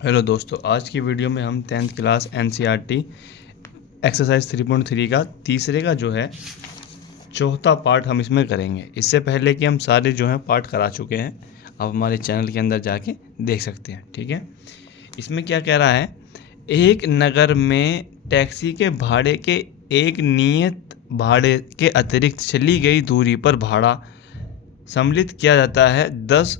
Hello दोस्तों, आज की वीडियो में हम 10th क्लास एनसीईआरटी एक्सरसाइज 3.3 का तीसरे का जो है चौथा पार्ट हम इसमें करेंगे। इससे पहले कि हम सारे जो हैं पार्ट करा चुके हैं, आप हमारे चैनल के अंदर जाके देख सकते हैं। ठीक है, इसमें क्या कह रहा है, एक नगर में टैक्सी के भाड़े के एक नियत भाड़े के अतिरिक्त चली गई दूरी पर भाड़ा सम्मिलित किया जाता है। 10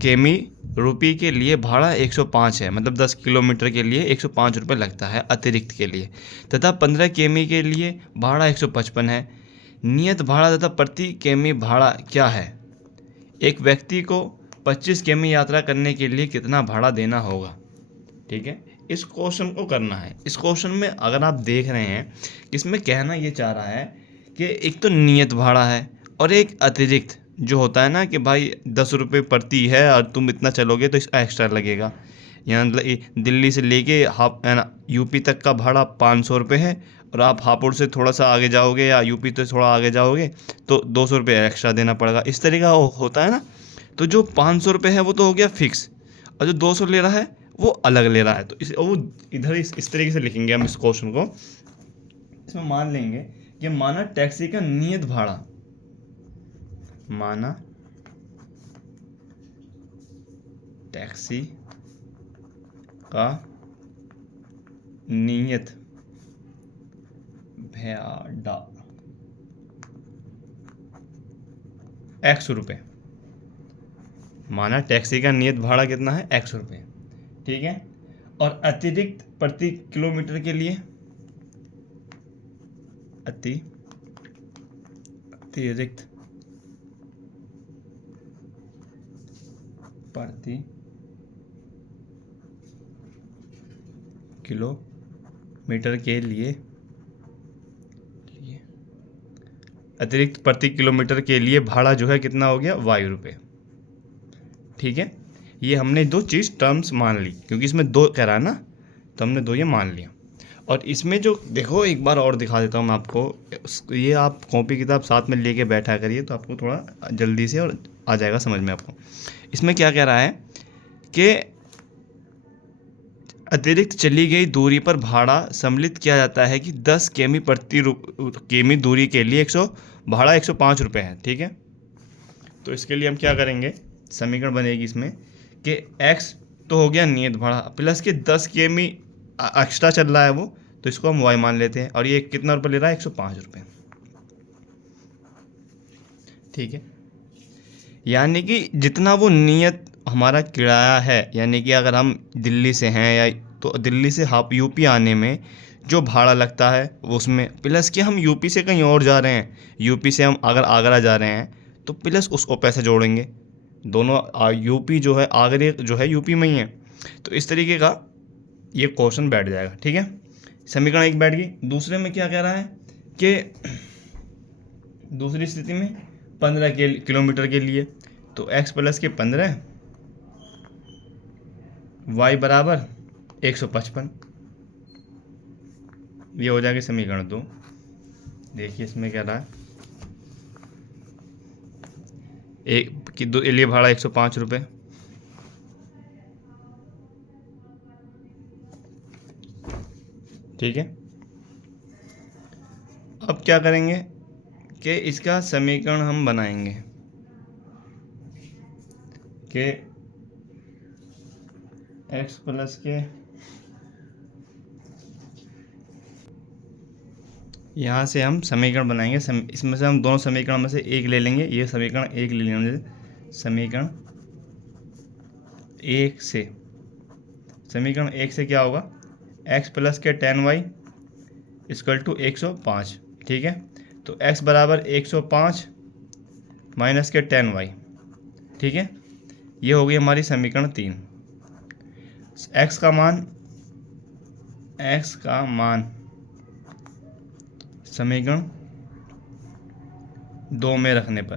केमी रुपये के लिए भाड़ा 105 है, मतलब 10 किलोमीटर के लिए 105 रुपये लगता है अतिरिक्त के लिए, तथा 15 केमी के लिए भाड़ा 155 है। नियत भाड़ा तथा प्रति केमी भाड़ा क्या है? एक व्यक्ति को 25 केमी यात्रा करने के लिए कितना भाड़ा देना होगा? ठीक है, इस क्वेश्चन को करना है। इस क्वेश्चन में अगर आप देख रहे हैं, इसमें कहना ये चाह रहा है कि एक तो नियत भाड़ा है और एक अतिरिक्त जो होता है ना कि भाई 10 रुपये प्रति है और तुम इतना चलोगे तो इसका एक्स्ट्रा लगेगा। यहाँ दिल्ली से लेके यूपी तक का भाड़ा 500 रुपये है और आप हापुड़ से थोड़ा सा आगे जाओगे या यूपी से थोड़ा आगे जाओगे तो 200 रुपये एक्स्ट्रा देना पड़ेगा। इस तरीका होता है ना। तो जो 500 रुपये है वो तो हो गया फिक्स, और जो 200 ले रहा है वो अलग ले रहा है। तो वो इधर इस तरीके से लिखेंगे हम इस क्वेश्चन को। इसमें मान लेंगे कि माना टैक्सी का नियत भाड़ा, माना टैक्सी का नियत भाड़ा ₹100। माना टैक्सी का नियत भाड़ा कितना है? ₹100। ठीक है, और अतिरिक्त प्रति किलोमीटर के लिए अतिरिक्त प्रति किलोमीटर के लिए अतिरिक्त प्रति किलोमीटर के लिए भाड़ा जो है कितना हो गया? ₹22। ठीक है, ये हमने दो चीज़ टर्म्स मान ली, क्योंकि इसमें दो कह रहा है ना, तो हमने दो ये मान लिया। और इसमें जो देखो, एक बार और दिखा देता हूँ मैं आपको। ये आप कॉपी किताब साथ में लेके बैठा करिए तो आपको थोड़ा जल्दी से और आ जाएगा समझ में आपको। इसमें क्या कह रहा है कि अतिरिक्त चली गई दूरी पर भाड़ा सम्मिलित किया जाता है कि 10 केमी प्रति केमी दूरी के लिए भाड़ा 105 रुपये है। ठीक है, तो इसके लिए हम क्या करेंगे, समीकरण बनेगी इसमें कि x तो हो गया नियत भाड़ा प्लस के 10 केमी एक्स्ट्रा चल रहा है वो, तो इसको हम y मान लेते हैं। और ये कितना रुपये ले रहा है? 105 रुपये। ठीक है, यानी कि जितना वो नियत हमारा किराया है, यानी कि अगर हम दिल्ली से हैं या तो दिल्ली से यूपी आने में जो भाड़ा लगता है वो उसमें प्लस कि हम यूपी से कहीं और जा रहे हैं, यूपी से हम अगर आगरा जा रहे हैं तो प्लस उसको पैसे जोड़ेंगे। दोनों यूपी जो है, आगरे जो है यूपी में ही है। तो इस तरीके का ये क्वेश्चन बैठ जाएगा। ठीक है, समीकरण एक बैठ गई। दूसरे में क्या कह रहा है कि दूसरी स्थिति में 15 किलोमीटर के लिए तो x प्लस के 15 y बराबर 155, ये हो जाएगा समीकरण 2। देखिए इसमें क्या रहा है, एक कि दो लिए भाड़ा 105 रुपये, ठीक है। अब क्या करेंगे कि इसका समीकरण हम बनाएंगे कि x प्लस के यहाँ से हम समीकरण बनाएंगे। इसमें से हम दोनों समीकरण में से एक ले लेंगे, ये समीकरण एक ले लेंगे। समीकरण एक से क्या होगा? x प्लस के 10y इक्वल टू 105। ठीक है, तो x बराबर 105 माइनस के 10y। ठीक है, ये हो गई हमारी समीकरण 3। x का मान समीकरण 2 में रखने पर,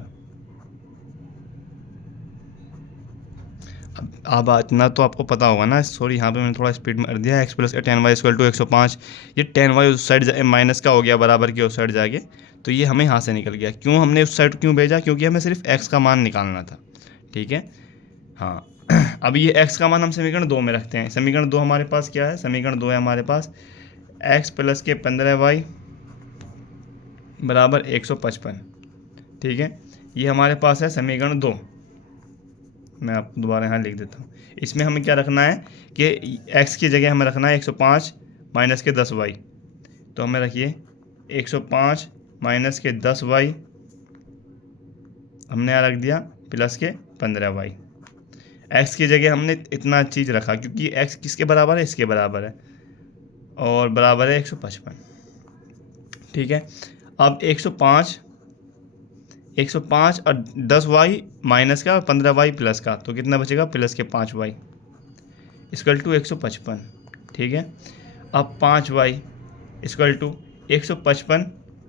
अब इतना तो आपको पता होगा ना। सॉरी, यहाँ पे मैंने थोड़ा स्पीड में कर दिया। x plus 10y equal to 105, ये 10y उस साइड माइनस का हो गया, बराबर के उस साइड जाके, तो ये हमें यहाँ से निकल गया। क्यों हमने उस साइड क्यों भेजा? क्योंकि हमें सिर्फ x का मान निकालना था। ठीक है, हाँ अब ये x का मान हम समीकरण 2 में रखते हैं। समीकरण 2 हमारे पास क्या है? समीकरण 2 है हमारे पास x प्लस के 15y बराबर 155। ठीक है, ये हमारे पास है समीकरण 2। मैं आपको दोबारा यहाँ लिख देता हूँ। इसमें हमें क्या रखना है कि x की जगह हमें रखना है 105 माइनस के 10y। तो हमें रखिए 105 माइनस के 10y हमने यहाँ रख दिया प्लस के 15y। x की जगह हमने इतना चीज़ रखा क्योंकि x किसके बराबर है? इसके बराबर है और बराबर है 155। ठीक है, अब 105 और 10y माइनस का और 15y प्लस का, तो कितना बचेगा? प्लस के 5y इक्वल टू 155। ठीक है, अब 5y इक्वल टू 155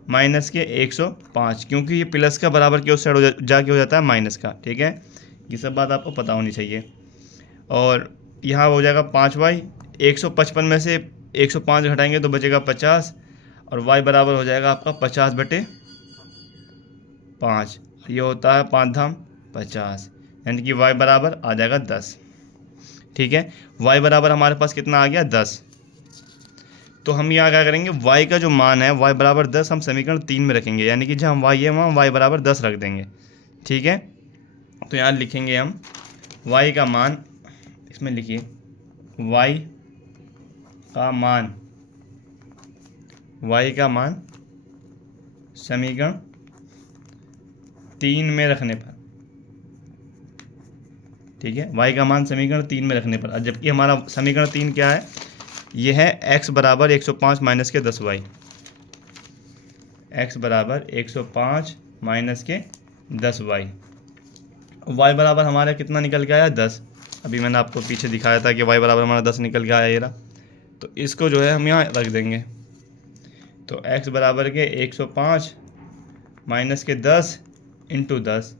माइनस के 105, क्योंकि ये प्लस का बराबर के उस साइड जाके हो जाता है माइनस का। ठीक है, ये सब बात आपको पता होनी चाहिए। और यहाँ हो जाएगा 5y, 155 में से 105 घटाएंगे तो बचेगा 50 और y बराबर हो जाएगा आपका 50/5। ये होता है 5 धाम 50, यानी कि y बराबर आ जाएगा 10। ठीक है, y बराबर हमारे पास कितना आ गया? 10। तो हम यहाँ क्या करेंगे? y का जो मान है y बराबर 10 हम समीकरण 3 में रखेंगे, यानी कि जहाँ y है वहाँ y बराबर 10 रख देंगे। ठीक है, तो यहाँ लिखेंगे हम y का मान, इसमें लिखिए y का मान समीकरण 3 में रखने पर। ठीक है, y का मान समीकरण 3 में रखने पर, जबकि हमारा समीकरण 3 क्या है? ये है x बराबर 105 माइनस के 10y। x बराबर 105 माइनस के 10y। y बराबर हमारा कितना निकल के आया? 10। अभी मैंने आपको पीछे दिखाया था कि y बराबर हमारा 10 निकल के आया ये रहा। तो इसको जो है हम यहाँ रख देंगे। तो x बराबर के 105 माइनस के 10 इंटू 10।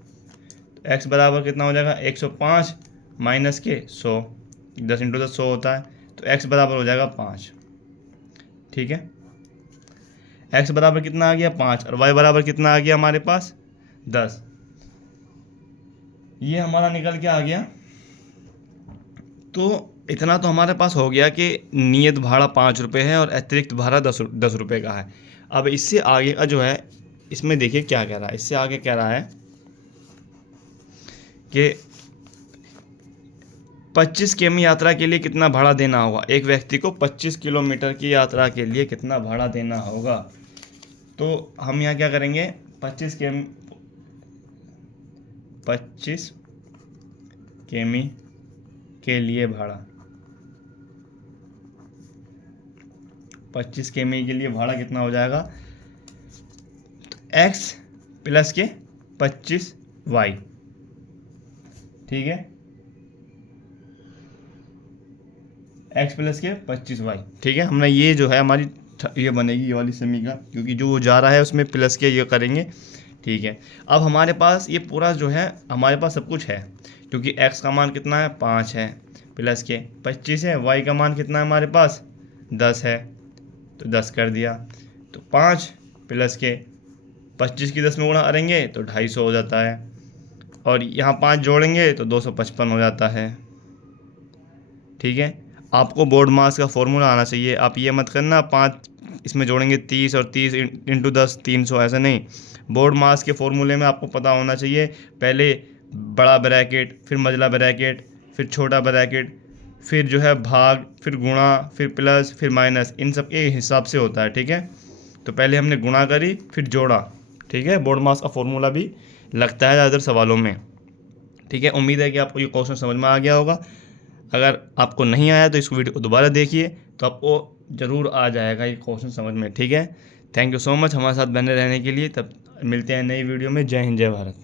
तो x बराबर कितना हो जाएगा? 105 माइनस के 100, 10 इंटू 10 100 होता है। तो x बराबर हो जाएगा 5। ठीक है, x बराबर कितना आ गया? 5। और y बराबर कितना आ गया हमारे पास? 10। ये हमारा निकल के आ गया। तो इतना तो हमारे पास हो गया कि नियत भाड़ा 5 रुपये है और अतिरिक्त भाड़ा 10 रुपये का है। अब इससे आगे का जो है, इसमें देखिए क्या कह रहा है। इससे आगे कह रहा है कि 25 किमी यात्रा के लिए कितना भाड़ा देना होगा? एक व्यक्ति को 25 किलोमीटर की यात्रा के लिए कितना भाड़ा देना होगा? तो हम यहाँ क्या करेंगे? 25 किमी के लिए भाड़ा, 25 किमी के लिए भाड़ा कितना हो जाएगा? तो x प्लस के 25y। ठीक है, x प्लस के 25y। ठीक है, हमने ये जो है हमारी ये बनेगी ये वाली समीकरण, क्योंकि जो जा रहा है उसमें प्लस के ये करेंगे। ठीक है, अब हमारे पास ये पूरा जो है हमारे पास सब कुछ है, क्योंकि x का मान कितना है? 5 है, प्लस के 25 है, y का मान कितना है हमारे पास? 10 है, तो 10 कर दिया। तो 5 प्लस के 25 की 10 में गुणा करेंगे तो 250 हो जाता है, और यहाँ 5 जोड़ेंगे तो 255 हो जाता है। ठीक है, आपको बोर्ड मास का फॉर्मूला आना चाहिए। आप ये मत करना 5 इसमें जोड़ेंगे 30 और 30 इंटू 10 300, ऐसा नहीं। बोर्ड मास के फॉर्मूले में आपको पता होना चाहिए, पहले बड़ा ब्रैकेट, फिर मझला ब्रैकेट, फिर छोटा ब्रैकेट, फिर जो है भाग, फिर गुणा, फिर प्लस, फिर माइनस, इन सब के हिसाब से होता है। ठीक है, तो पहले हमने गुणा करी फिर जोड़ा। ठीक है, बोर्ड मास का फॉर्मूला भी लगता है ज़्यादातर सवालों में। ठीक है, उम्मीद है कि आपको ये क्वेश्चन समझ में आ गया होगा। अगर आपको नहीं आया तो इस वीडियो को दोबारा देखिए, तो आपको ज़रूर आ जाएगा ये क्वेश्चन समझ में। ठीक है, थैंक यू सो मच हमारे साथ बने रहने के लिए। तब मिलते हैं नई वीडियो में। जय हिंद, जय भारत।